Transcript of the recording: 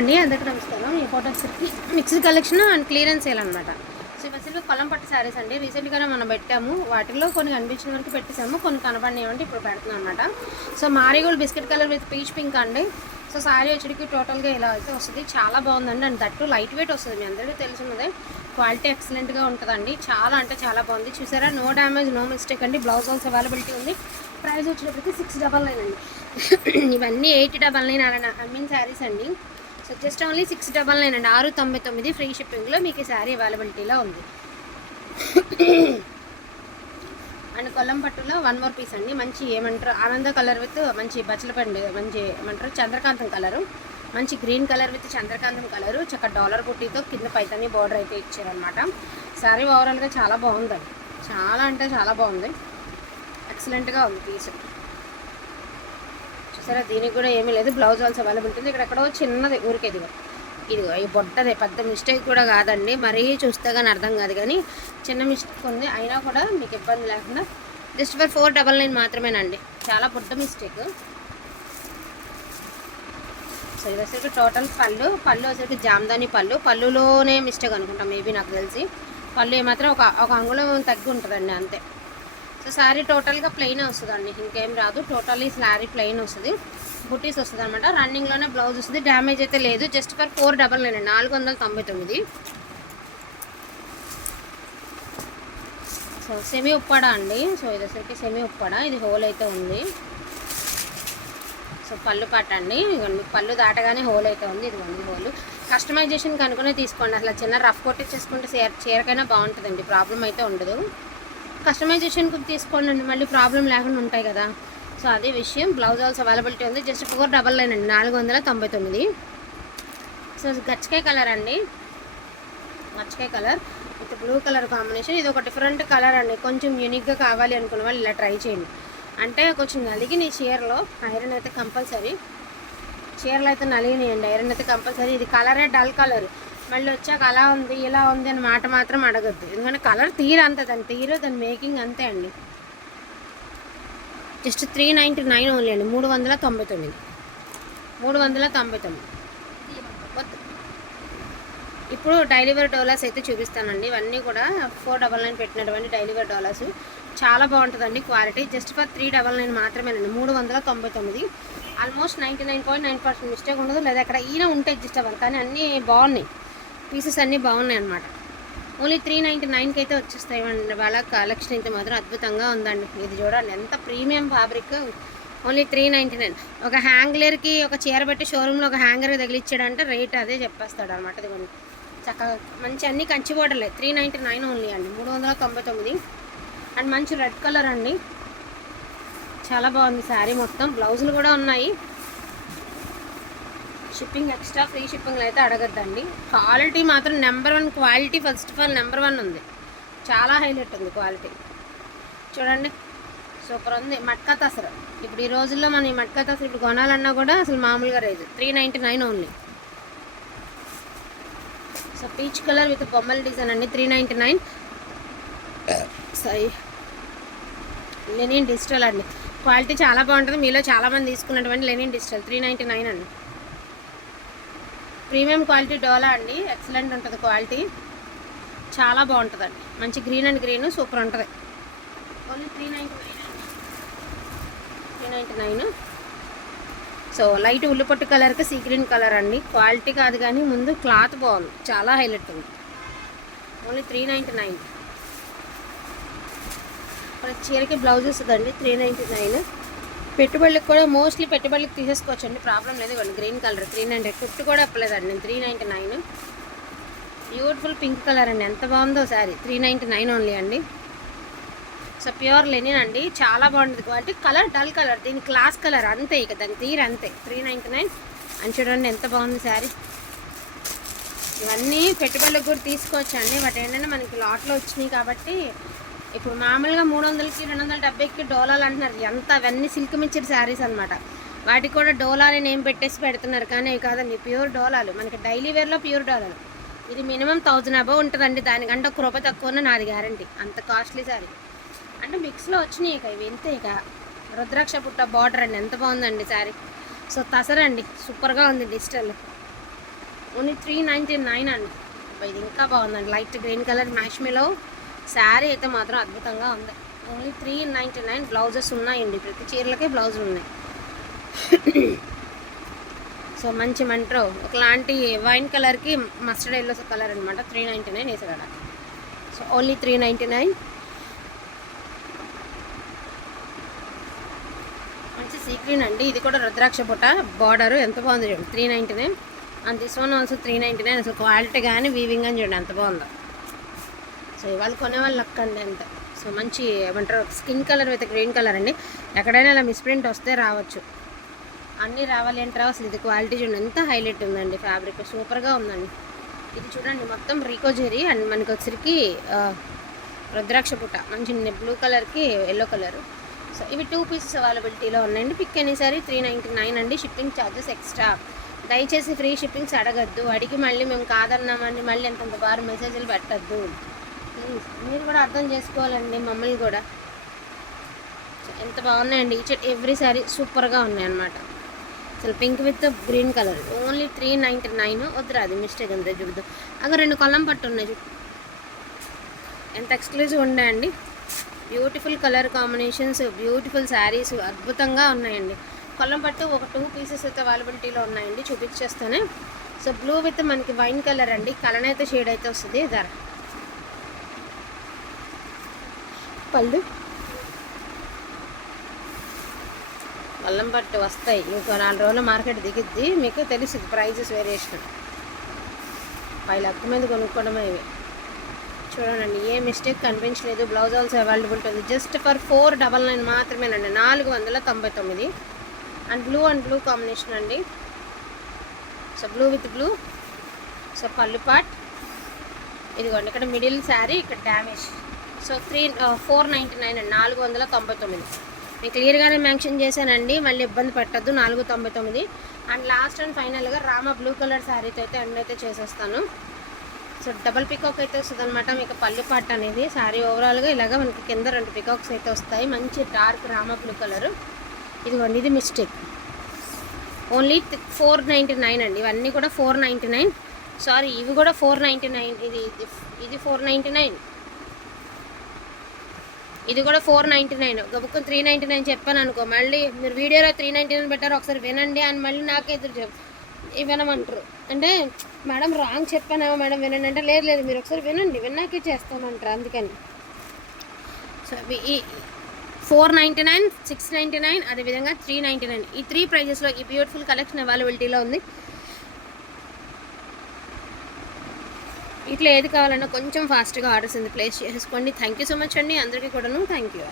అండి అందరికీ నమస్కారం. ఈ photos mixed collection and clearance sale అనమాట. సో ఇవన్నీ కొల్లం పట్టు శారీస్ అండి. రీసెంట్గానే మనం పెట్టాము. వాటిలో కొన్ని కనిపించిన వరకు పెట్టేసాము, కొన్ని కనబడినాయి ఇప్పుడు పెడుతున్నాం అనమాట. So Marie Gold biscuit colour with peach pink అండి. సో శారీ వచ్చేటికి టోటల్గా ఇలా అయితే వస్తుంది. చాలా బాగుందండి. అండ్ దట్టు లైట్ వెయిట్ వస్తుంది. మీ అందరికీ తెలిసినదే. క్వాలిటీ ఎక్సలెంట్గా ఉంటుందండి. చాలా అంటే చాలా బాగుంది. చూసారా, నో డ్యామేజ్, నో మిస్టేక్ అండి. బ్లౌజ్ ఆల్సో అవైలబిలిటీ ఉంది. ప్రైస్ వచ్చేటప్పటికి 699 అండి. ఇవన్నీ 899 అలా అమ్మిన శారీస్ అండి. సో జస్ట్ ఓన్లీ 699 అండి. 699 ఫ్రీ షిప్పింగ్లో మీకు ఈ శారీ అవైలబిలిటీలో ఉంది. అండ్ కొల్లం పట్టులో 1 మోర్ పీస్ అండి. మంచి ఏమంటారు ఆనంద కలర్ విత్ మంచి బచ్చలపండు, మంచి ఏమంటారు చంద్రకాంతం కలరు, మంచి green colour with Chandrakantham colour, చక్క డాలర్ బుట్టీతో కింద పైతని బార్డర్ అయితే ఇచ్చారనమాట. శారీ ఓవరాల్గా చాలా బాగుందండి. చాలా అంటే చాలా బాగుంది. ఎక్సలెంట్గా ఉంది పీస్. చూసారా, దీనికి కూడా ఏమీ లేదు. బ్లౌజ్ ఆల్సో అవైలబిలిటీ ఉంది. ఇక్కడెక్కడో చిన్నది ఊరికే ఇదిగో ఈ బొట్టదే, పెద్ద మిస్టేక్ కూడా కాదండి. మరీ చూస్తే కానీ అర్థం కాదు, కానీ చిన్న మిస్టేక్ ఉంది. అయినా కూడా మీకు ఇబ్బంది లేకుండా జస్ట్ ఫర్ 499 మాత్రమేనండి. చాలా బొడ్డ మిస్టేక్. సో ఇది వచ్చేసరికి టోటల్ పళ్ళు వచ్చేసరికి జామ్దాని పళ్ళులోనే మిస్టేక్ అనుకుంటాం మేబీ, నాకు తెలిసి. పళ్ళు ఏమాత్రం ఒక అంగుళం తగ్గి ఉంటుందండి అంతే. సో శారీ టోటల్గా ప్లెయిన్ వస్తుందండి, ఇంకేం రాదు. టోటల్లీ శారీ ప్లెయిన్ వస్తుంది. బుట్టీస్ వస్తుంది అనమాట. రన్నింగ్లోనే బ్లౌజ్ వస్తుంది. డ్యామేజ్ అయితే లేదు. జస్ట్ ఫర్ 499 అండి. 499. సో సెమీ ఉప్పాడ అండి. సో ఇది వచ్చరికి సెమీ ఉప్పాడ. ఇది హోల్ అయితే ఉంది. సో పళ్ళు పాట అండి. ఇదిగోండి, పళ్ళు దాటగానే హోల్ అయితే ఉంది. ఇదిగోండి హోల్. కస్టమైజేషన్ కనుక్కునే తీసుకోండి. అసలు చిన్న రఫ్ కొట్టించేసుకుంటే చీరకైనా బాగుంటుందండి, ప్రాబ్లం అయితే ఉండదు. కస్టమైజేషన్కి తీసుకోండి, మళ్ళీ ప్రాబ్లం లేకుండా ఉంటాయి కదా. సో అదే విషయం. బ్లౌజ్ ఆల్సో అవైలబిలిటీ ఉంది. జస్ట్ 499 అండి. 499. సో గచ్చకాయ కలర్ అండి. గచ్చకాయ colour with blue colour combination. ఇది ఒక డిఫరెంట్ కలర్ అండి. కొంచెం యూనిక్గా కావాలి అనుకున్న వాళ్ళు ఇలా ట్రై చేయండి. అంటే కొంచెం నలిగిన చీరలో ఐరన్ అయితే కంపల్సరీ. చీరలు అయితే నలిగినాయండి, ఐరన్ అయితే కంపల్సరీ. ఇది కలరే డల్ కలర్. మళ్ళీ వచ్చాక అలా ఉంది ఇలా ఉంది అని మాట మాత్రం అడగద్దు. ఎందుకంటే కలర్ తీరు అంతే, దాని తీరు దాని మేకింగ్ అంతే అండి. జస్ట్ 399 ఓన్లీ అండి. 399. 399. ఇప్పుడు డైలీ వేర్ డోలాస్ అయితే చూపిస్తానండి. ఇవన్నీ కూడా 499 పెట్టినటువంటి డైలీ వేర్ డోలాస్. చాలా బాగుంటుందండి క్వాలిటీ. జస్ట్ ఫర్ 399 మాత్రమేనండి. 399. ఆల్మోస్ట్ 99.9% మిస్టేక్ ఉండదు. లేదా ఎక్కడ ఈయన ఉంటే అడ్జస్ట్ అవ్వాలి, కానీ అన్నీ బాగున్నాయి. పీసెస్ అన్నీ బాగున్నాయి అన్నమాట. ఓన్లీ 399కి అయితే వచ్చేస్తాయి అండి. వాళ్ళ కలెక్షన్ అయితే మాత్రం అద్భుతంగా ఉందండి. ఇది చూడండి ఎంత ప్రీమియం ఫ్యాబ్రిక్. ఓన్లీ 399. ఒక హ్యాంగర్కి ఒక చీర పెట్టి షోరూంలో ఒక హ్యాంగర్కి తగిలిచ్చాడంటే రేట్ అదే చెప్పేస్తాడు అనమాట. ఇది చక్కగా మంచి అన్ని కంచి బోర్డర్లే. 399 ఓన్లీ అండి. 399. అండ్ మంచి రెడ్ కలర్ అండి. చాలా బాగుంది శారీ మొత్తం. బ్లౌజులు కూడా ఉన్నాయి. షిప్పింగ్ ఎక్స్ట్రా ఫ్రీ షిప్పింగ్లో అయితే అడగద్దండి. క్వాలిటీ మాత్రం number 1 quality. First of all number 1 ఉంది. చాలా హైలైట్ ఉంది క్వాలిటీ. చూడండి సూపర్ ఉంది. మట్కా తసరు ఇప్పుడు ఈ రోజుల్లో మనం ఈ మట్కా తసరు ఇప్పుడు కొనాలన్నా కూడా అసలు మామూలుగా రేజ్. 399 only. So peach colour with బొమ్మల డిజైన్ అండి. 399. సారీ, లెనిన్ డిజిటల్ అండి. క్వాలిటీ చాలా బాగుంటుంది. మీలో చాలామంది తీసుకున్నటువంటి లెనిన్ డిజిటల్ 399 అండి. ప్రీమియం క్వాలిటీ డోలా అండి. ఎక్సలెంట్ ఉంటుంది క్వాలిటీ. చాలా బాగుంటుందండి. మంచి గ్రీన్ అండ్ గ్రీన్ సూపర్ ఉంటుంది. ఓన్లీ 399. సో లైట్ ఉల్లిపొట్టు కలర్కి సీ గ్రీన్ కలర్ అండి. క్వాలిటీ కాదు కానీ ముందు క్లాత్ బాగుంది, చాలా హైలైట్ ఉంది. ఓన్లీ 399. ప్రతి చీరకి బ్లౌజ్ వస్తుందండి. 399. పెట్టుబడులకు కూడా మోస్ట్లీ పెట్టుబడులకు తీసేసుకోవచ్చండి, ప్రాబ్లం లేదు. ఇవ్వండి గ్రీన్ కలర్ 300. కుట్టు కూడా అప్పలేదండి. 399. బ్యూటిఫుల్ పింక్ కలర్ అండి. ఎంత బాగుందో సారీ. 399 ఓన్లీ అండి. సో ప్యూర్ లెనిన్ అండి. చాలా బాగుంటుంది క్వాలిటీ. కలర్ డల్ కలర్, దీని క్లాస్ కలర్ అంతే, ఇక దాని తీరు అంతే. 399 అని చూడండి ఎంత బాగుంది శారీ. ఇవన్నీ పెట్టుబడులకు కూడా తీసుకోవచ్చండి. వాటి ఏంటంటే మనకి లాట్లో వచ్చినాయి కాబట్టి ఇప్పుడు మామూలుగా 300కి 270కి డోలాలు అంటున్నారు. ఎంత అవన్నీ సిల్క్ మిక్చర్ శారీస్ అనమాట. వాటికి కూడా డోలాలని నేమ్ పెట్టేసి పెడుతున్నారు, కానీ అవి కాదండి ప్యూర్ డోలాలు. మనకి డైలీ వేర్లో ప్యూర్ డోలాలు. ఇది మినిమం 1000 అబవ్ ఉంటుందండి. దానికంటే ఒక రూపాయి తక్కువనే నాది గ్యారంటీ. అంత కాస్ట్లీ శారీ అంటే మిక్స్లో వచ్చినాయి ఇక ఇవి. ఇంతే ఇక రుద్రాక్ష పుట్ట బార్డర్ అండి. ఎంత బాగుందండి శారీ. సో తసరండి, సూపర్గా ఉంది డిజిటల్. ఓన్లీ 399 అండి. ఇది ఇంకా బాగుందండి, లైట్ గ్రీన్ కలర్ మ్యాష్మేలో శారీ అయితే మాత్రం అద్భుతంగా ఉంది. ఓన్లీ 399. బ్లౌజెస్ ఉన్నాయండి, ప్రతి చీరలకే బ్లౌజులు ఉన్నాయి. సో మంచి మంట్రో ఒకలాంటి వైన్ కలర్కి మస్టర్డ్ ఎల్లో కలర్ అనమాట. 399 వేసాడు. So only 399. మంచి సీక్రీన్ అండి, ఇది కూడా రుద్రాక్ష పుట్ట బార్డర్ ఎంత బాగుంది చూడండి. 399. And this one also 399. అసలు క్వాలిటీ కానీ వీవింగ్ అని చూడండి ఎంత బాగుందో. సో ఇవాళ కొనేవాళ్ళు లక్కండి అంతే. సో మంచి ఏమంటారు skin colour with green colour అండి. ఎక్కడైనా ఇలా మిస్ప్రింట్ వస్తే రావచ్చు, అన్నీ రావాలి అంటారా. అసలు ఇది క్వాలిటీ చూడండి ఎంత హైలైట్ ఉందండి, ఫ్యాబ్రిక్ సూపర్గా ఉందండి. ఇది చూడండి మొత్తం రీకోజెరీ అండ్ మనకి వచ్చరికి రుద్రాక్ష పుట్ట మంచి బ్లూ కలర్కి ఎల్లో కలర్. సో ఇవి 2 పీసెస్ అవైలబిలిటీలో ఉన్నాయండి. పిక్ ఎనీసారి 399 అండి. Shipping charges extra. దయచేసి ఫ్రీ షిప్పింగ్స్ అడగద్దు, అడిగి మళ్ళీ మేము కాదన్నామని మళ్ళీ ఎంతంత బారు మెసేజ్లు పెట్టద్దు ప్లీజ్. మీరు కూడా అర్థం చేసుకోవాలండి మమ్మల్ని కూడా. ఎంత బాగున్నాయండి, ఈచ్ ఎవ్రీ సారీ సూపర్గా ఉన్నాయన్నమాట. అసలు pink with green colour only 399. వద్దురా అది మిస్టేక్ అంతే చూద్దాం. అక్కడ 2 కొల్లం పట్టు ఉన్నాయి చూడు, ఎంత ఎక్స్క్లూజివ్ ఉన్నాయండి. Beautiful colour combinations, beautiful saris అద్భుతంగా ఉన్నాయండి. కొల్లం పట్టు ఒక 2 పీసెస్ అయితే అవైలబిలిటీలో ఉన్నాయండి, చూపించేస్తానే. సో బ్లూ విత్ మనకి వైన్ కలర్ అండి, కలర్ అయితే షేడ్ అయితే వస్తుంది. ధర పళ్ళు కొల్లం పట్టు వస్తాయి, ఇంకో 4 రోజుల మార్కెట్ దిగుద్ది, మీకు తెలుస్తుంది ప్రైజెస్ వేరియేషన్. 5 లక్షల మీద కొనుక్కోవడమే ఇవి. చూడండి ఏ మిస్టేక్ కనిపించలేదు. బ్లౌజ్ ఆల్సో అవైలబిలిటీ ఉంది. జస్ట్ ఫర్ 499 మాత్రమేనండి, 499. అండ్ బ్లూ కాంబినేషన్ అండి. So blue with blue. So పళ్ళు పాట్ ఇదిగోండి, ఇక్కడ మిడిల్ శారీ, ఇక్కడ డ్యామేజ్. సో 499 అండి, 499. నేను క్లియర్గానే మెన్షన్ చేశానండి, మళ్ళీ ఇబ్బంది పెట్టద్దు. 499. అండ్ లాస్ట్ అండ్ ఫైనల్గా రామ బ్లూ కలర్ శారీతో అయితే ఎండ్ అయితే చేసేస్తాను. సో డబల్ పికాక్ అయితే వస్తుంది అనమాట మీకు పళ్ళు పాట్ అనేది. శారీ ఓవరాల్గా ఇలాగ మనకి కింద 2 పికాక్స్ అయితే వస్తాయి. మంచి డార్క్ రామ బ్లూ కలరు. ఇదిగోండి ఇది మిస్టేక్. ఓన్లీ 499 అండి, ఇవన్నీ కూడా 499. సారీ ఇవి కూడా 499. ఇది 499, ఇది కూడా 499. గబుక్కుని 399 చెప్పాను అనుకో, మళ్ళీ మీరు వీడియోలో 399 పెట్టారు, ఒకసారి వినండి అని మళ్ళీ నాకే ఎదురు వినమంటారు. అంటే మేడం రాంగ్ చెప్పానేమో మేడం వినండి అంటే, లేదు మీరు ఒకసారి వినండి, విన్నాకే చేస్తామంటారు. అందుకని సో ఈ 499, 699, అదేవిధంగా 399 ఈ 3 ప్రైజెస్లో ఈ బ్యూటిఫుల్ కలెక్షన్ అవైలబిలిటీలో ఉంది. ఇట్లా ఏది కావాలన్నా కొంచెం ఫాస్ట్గా ఆర్డర్స్ ప్లేస్ చేసుకోండి. థ్యాంక్ యూ సో మచ్ అండి అందరికీ కూడాను. Thank you.